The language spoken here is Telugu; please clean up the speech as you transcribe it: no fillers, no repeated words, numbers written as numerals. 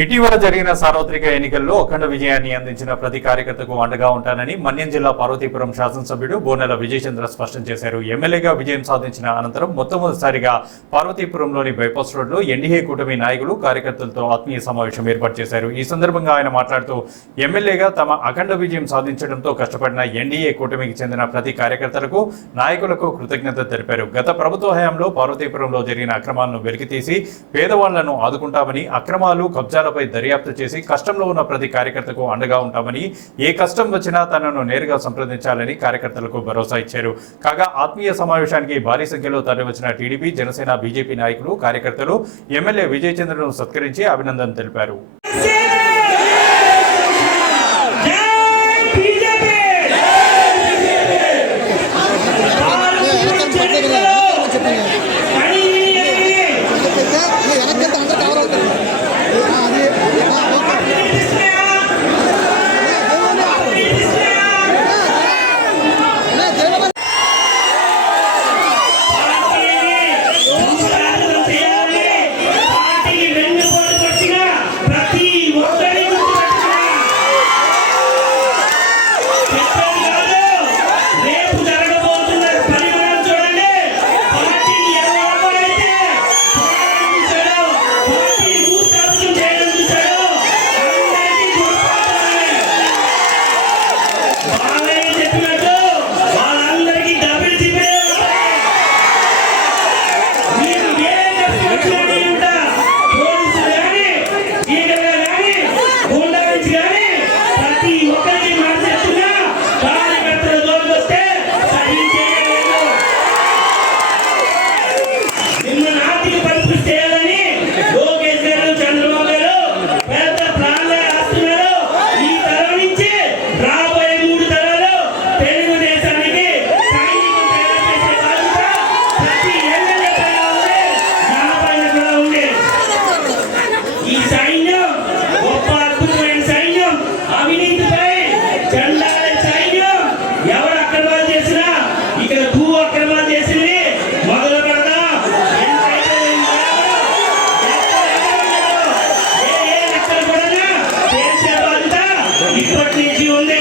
ఇటీవల జరిగిన సార్వత్రిక ఎన్నికల్లో అఖండ విజయాన్ని అందించిన ప్రతి కార్యకర్తకు అండగా ఉంటానని మన్యం జిల్లా పార్వతీపురం శాసనసభ్యుడు బోనెల విజయచంద్ర స్పష్టం చేశారు. ఎమ్మెల్యేగా విజయం సాధించిన అనంతరం మొట్టమొదటిసారిగా పార్వతీపురంలోని బైపాస్ రోడ్లో ఎన్డీఏ కూటమి నాయకులు కార్యకర్తలతో ఆత్మీయ సమావేశం ఏర్పాటు చేశారు. ఈ సందర్భంగా ఆయన మాట్లాడుతూ ఎమ్మెల్యేగా తమ అఖండ విజయం సాధించడంతో కష్టపడిన ఎన్డీఏ కూటమికి చెందిన ప్రతి కార్యకర్తలకు నాయకులకు కృతజ్ఞత తెలిపారు. గత ప్రభుత్వ హయాంలో పార్వతీపురంలో జరిగిన అక్రమాలను వెలికితీసి పేదవాళ్లను ఆదుకుంటామని, అక్రమాలు కబ్జా పై దర్యాప్తు చేసి కష్టంలో ఉన్న ప్రతి కార్యకర్తకు అండగా ఉంటామని, ఏ కష్టం వచ్చినా తనను నేరుగా సంప్రదించాలని కార్యకర్తలకు భరోసా ఇచ్చారు. కాగా ఆత్మీయ సమావేశానికి భారీ సంఖ్యలో తరలివచ్చిన టీడీపీ, జనసేన, బీజేపీ నాయకులు, కార్యకర్తలు ఎమ్మెల్యే విజయచంద్రను సత్కరించి అభినందన తెలిపారు. ఇప్పటి నుంచి ఉంది.